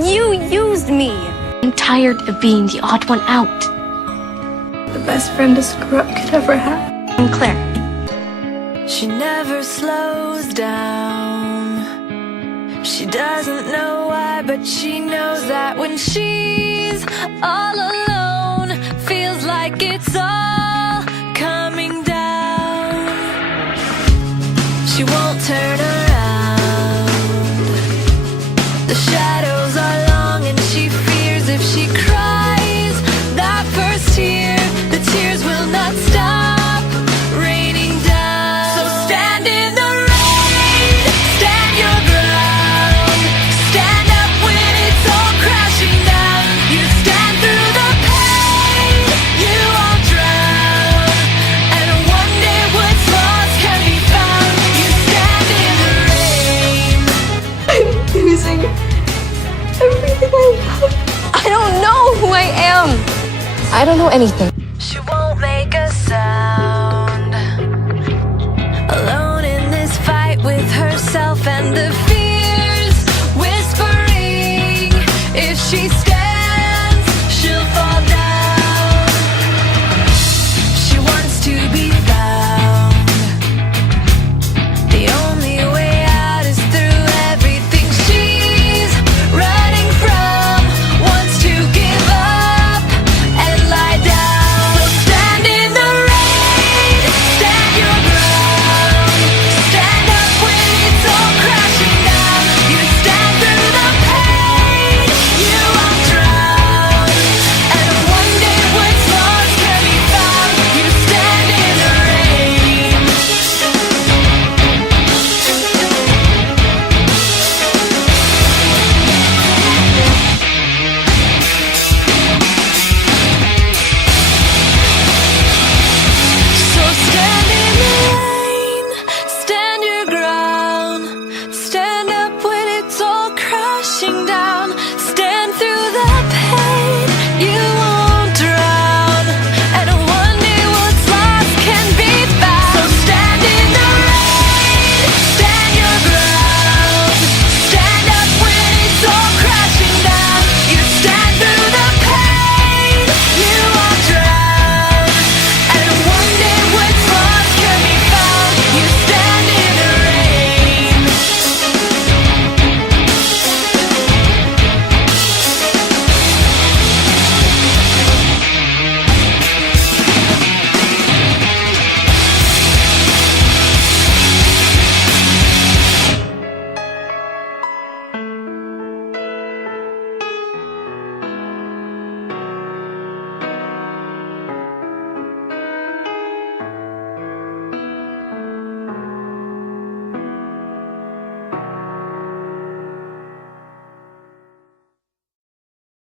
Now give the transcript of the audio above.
You used me. I'm tired of being the odd one out. The best friend a screw-up could ever have. I'm Claire. She never slows down. She doesn't know why, but she knows that when she's all alone, feels like it's all coming down. She won't turn around. The shadows are long and she fears if she cries that first tear, the tears will not stop raining down. So stand in the rain, stand your ground, stand up when it's all crashing down. You stand through the pain, you won't drown, and one day what's lost can be found. You stand in the rain. I'm losing everything I love. I don't know who I am. I don't know anything. She won't make a sound, alone in this fight with herself and the fears whispering if she stays.